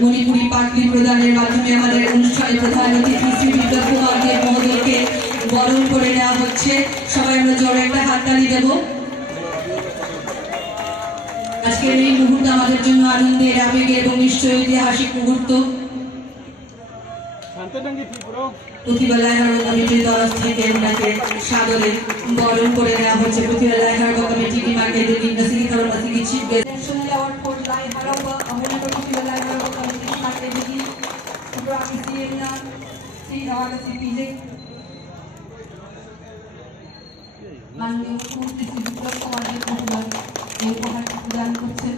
মণিপুরি পাটলি প্রদানের মাধ্যমে আমাদের অনুষ্ঠানে প্রধান অতিথি শ্রী বিপ্লব কুমার দেব মহোদয়কে বরণ করে নেওয়া হচ্ছে। সবাই আমরা জোরে একটা হাততালি দেব। আজকের এই মুহূর্ত আমাদের জন্য আনন্দের, আবেগের এবং নিশ্চয়ই ঐতিহাসিক মুহূর্ত। প্রতিভা লাইহার কমিটির তরফ থেকে ওনাকে সাদরে বরণ করে নেওয়া হচ্ছে। প্রতিভা লাইহার কমিটি की मार्केटिंग नसीकी और नसीकी chief guest national award for लाइहार अमेरिका प्रतिभा लाइहार कमिटी की मार्केटिंग प्रोग्राम सीएना सी हवाला सीपीजे माननीय मुख्यमंत्री श्री বিপ্লব কুমার দেব মহোদয় এই উপহারটি প্রদান করছেন।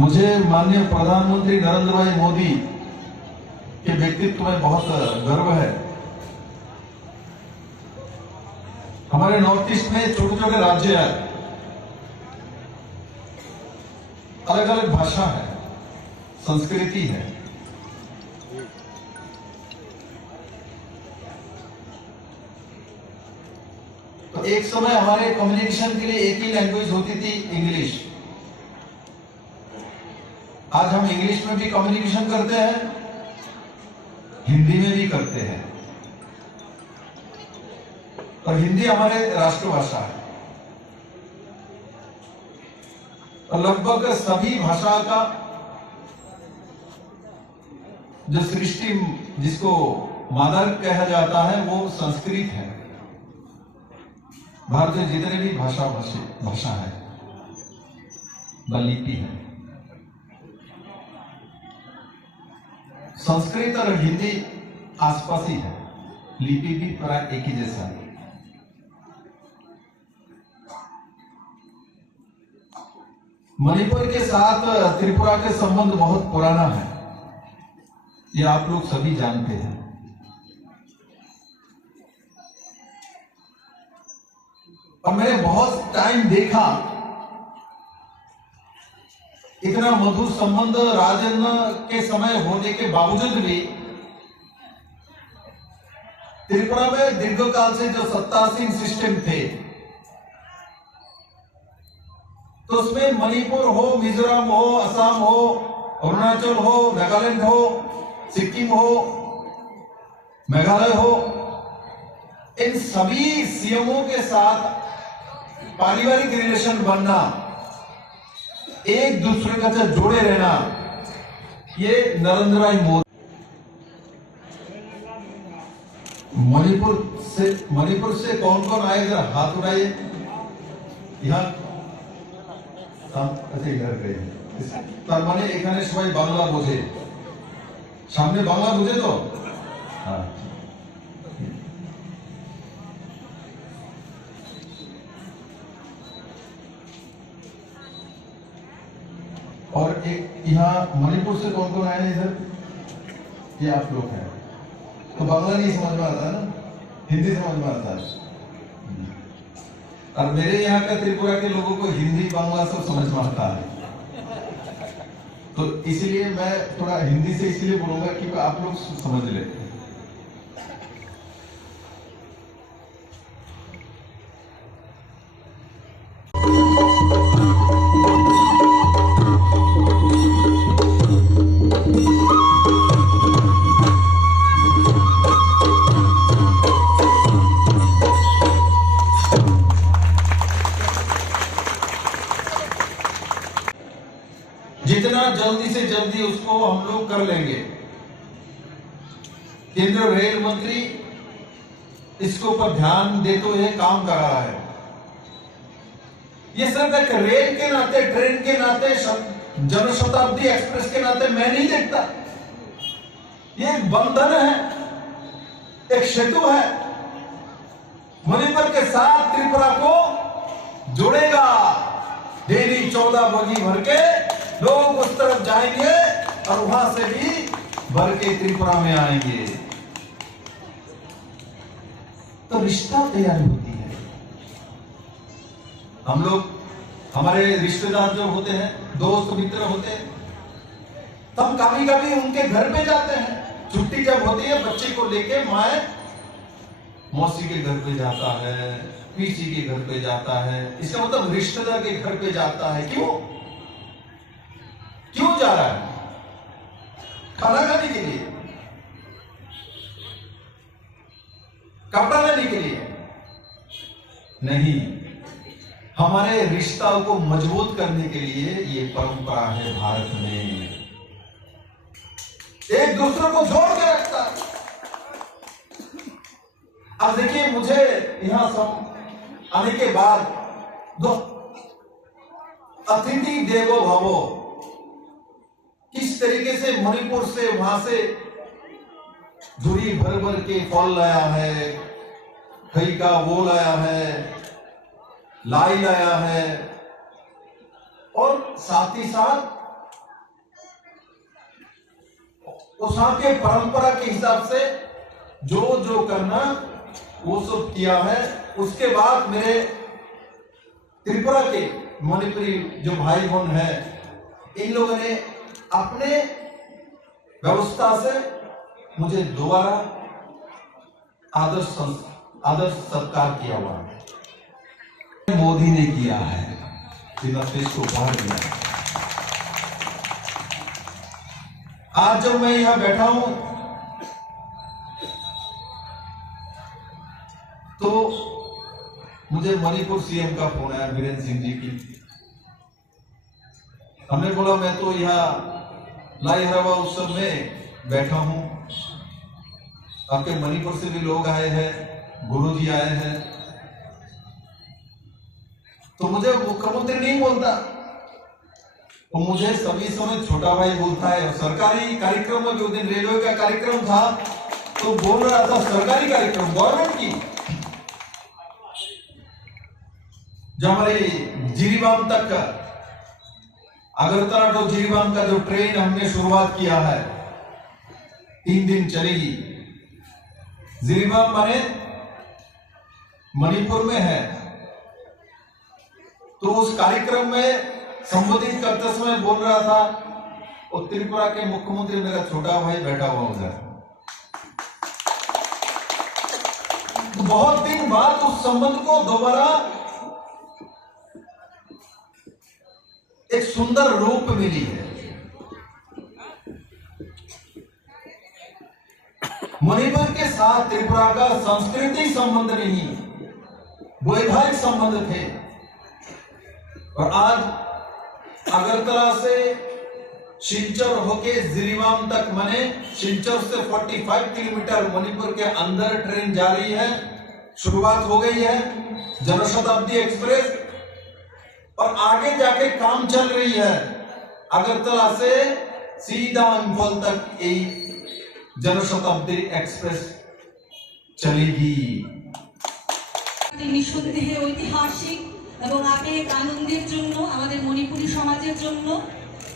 मुझे माननीय प्रधानमंत्री नरेंद्र भाई मोदी के व्यक्तित्व में बहुत गर्व है। हमारे नॉर्थ ईस्ट में छोटे छोटे राज्य है, अलग अलग भाषा है, संस्कृति है। तो एक समय हमारे कम्युनिकेशन के लिए एक ही लैंग्वेज होती थी, इंग्लिश। आज हम इंग्लिश में भी कम्युनिकेशन करते हैं, हिंदी में भी करते हैं, और हिंदी हमारे राष्ट्रभाषा है। और लगभग सभी भाषा का जो सृष्टि जिसको मदर कहा जाता है वो संस्कृत है। भारत में जितने भी भाषा है व लिपि है, संस्कृत और हिंदी आसपास ही है, लिपि भी प्राय एक ही जैसा है। मणिपुर के साथ त्रिपुरा के संबंध बहुत पुराना है, ये आप लोग सभी जानते हैं। और मैंने बहुत टाइम देखा, इतना मधुर संबंध राजन के समय होने के बावजूद भी त्रिपुरा में दीर्घकाल से जो सत्तासीन सिस्टम थे, तो उसमें मणिपुर हो, मिजोरम हो, असम हो, अरुणाचल हो, नागालैंड हो, सिक्किम हो, मेघालय हो, इन सभी सीएमओ के साथ पारिवारिक रिलेशन बनना, एक दूसरे का साथ जोड़े रहना, ये नरेंद्र भाई मोदी। मणिपुर से कौन कौन आए, जरा हाथ उठाइए। यहाँ তার মানে এখানে সবাই বাংলা বোঝে, সামনে বাংলা বোঝে তো। হ্যাঁ, और एक यहाँ मणिपुर से कौन कौन आए हैं इधर, ये आप लोग हैं। तो बांग्ला नहीं समझ में आता है ना, हिंदी समझ में आता है। और मेरे यहाँ का त्रिपुरा के लोगों को हिंदी बांग्ला सब समझ में आता है, तो इसलिए मैं थोड़ा हिंदी से इसलिए बोलूंगा कि आप लोग समझ ले। जितना जल्दी से जल्दी उसको हम लोग कर लेंगे। केंद्र रेल मंत्री इसके ऊपर ध्यान देते हुए काम कर रहा है। ये सिर्फ एक रेल के नाते, ट्रेन के नाते, जनशताब्दी एक्सप्रेस के नाते मैं नहीं देखता। ये एक बंधन है, एक सेतु है, मणिपुर के साथ त्रिपुरा को जोड़ेगा। डेली 14 बोगी भर के लोग उस तरफ जाएंगे और वहां से भी भर के त्रिपुरा में आएंगे, तो रिश्ता तैयारी होती है। हम लोग, हमारे रिश्तेदार जो होते हैं, दोस्त मित्र होते हैं, तो हम कभी कभी उनके घर पे जाते हैं, छुट्टी जब होती है बच्चे को लेके माए मौसी के घर पे जाता है, पीसी के घर पे जाता है, इसका मतलब रिश्तेदार के घर पे जाता है। क्यों क्यों जा रहा है? खाना खाने के लिए, कपड़ा लेने के लिए नहीं, हमारे रिश्ता को मजबूत करने के लिए ये परंपरा है भारत में। एक दूसरे को जोड़ के रखता है। अब देखिए, मुझे यहां सब आने के बाद दो अतिथि देवो भवो, किस तरीके से मणिपुर से वहां से झुरी भर भर के फल लाया है, खई का वो लाया है, लाई लाया है, और साथ ही साथ उस के परंपरा के हिसाब से जो जो करना वो सब किया है। उसके बाद मेरे त्रिपुरा के मणिपुरी जो भाई बहन है, इन लोगों ने अपने व्यवस्था से मुझे दोबारा आदर सत्कार किया हुआ है। मोदी ने किया है, बिना देश को बाहर दिया। आज जब मैं यहां बैठा हूं तो मुझे मणिपुर सीएम का फोन आया, बीरेंद्र सिंह जी की। हमने बोला मैं तो यहाँ लाई हरावा उत्सव में बैठा हूं, आपके मणिपुर से भी लोग आए हैं, गुरुजी आए हैं। तो मुझे मुख्यमंत्री नहीं बोलता, तो मुझे सभी समय छोटा भाई बोलता है। सरकारी कार्यक्रम में जो दिन रेलवे का कार्यक्रम था तो बोल रहा था सरकारी कार्यक्रम गवर्नमेंट की, जो हमारे जिरीबाम तक का अगरतला टू जिरीबाम का जो ट्रेन हमने शुरुआत किया है, 3 दिन चलेगी। जिरीबाम माने मणिपुर में है। तो उस कार्यक्रम में संबोधित करते समय बोल रहा था, और त्रिपुरा के मुख्यमंत्री मेरा छोटा भाई बैठा हुआ उधर। बहुत दिन बाद उस संबंध को दोबारा एक सुंदर रूप मिली है। मणिपुर के साथ त्रिपुरा का सांस्कृतिक संबंध नहीं, वैवाहिक संबंध थे। और आज अगरतला से सिलचर होके जिरीबाम तक, माने सिलचर से 45 किलोमीटर मणिपुर के अंदर ट्रेन जा रही है। शुरुआत हो गई है जनशताब्दी एक्सप्रेस, और आगे जाके काम चल रही है। अगरतला से सीधा इंफॉल तक यही जनशताब्दी एक्सप्रेस चलेगी। নিঃসন্দেহে ঐতিহাসিক এবং আবেগ আনন্দের জন্য আমাদের মণিপুরী সমাজের জন্য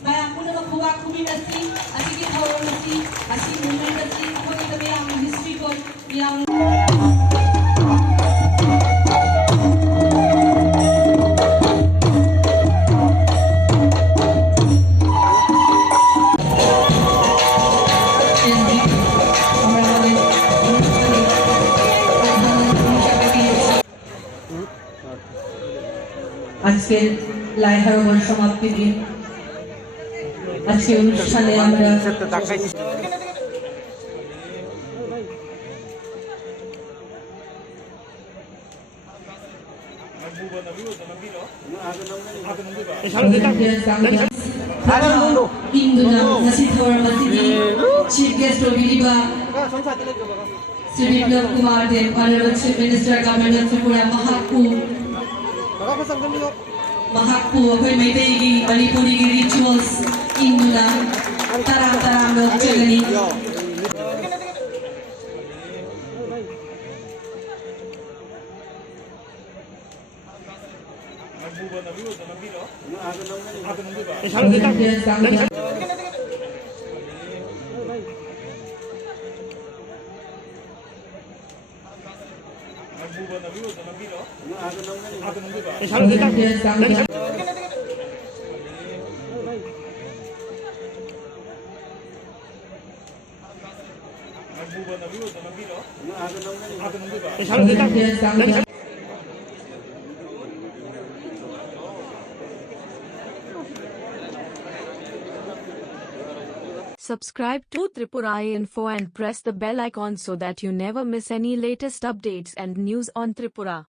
ভাই আপনারা খুবই বেশি আজকে খবর বেশি আজকে মুভমেন্ট বেশি আমাদের তবে আমরা হিস্ট্রি কর আজকের লাইহারোবার সমাপ্তি দিন। আজকের অনুষ্ঠানে আমরা Induna Nasithawar Masigi, Chief Guest of Viliba, Sri Biplab Kumar Dev, Honorable Chief Minister, Government of Tripura, Mahakpu, ako'y Maidaigi, Manipurigi rituals, Induna, Tarang-tarang ng Chagani. Subscribe to Tripura Info and press the bell icon so that you never miss any latest updates and news on Tripura.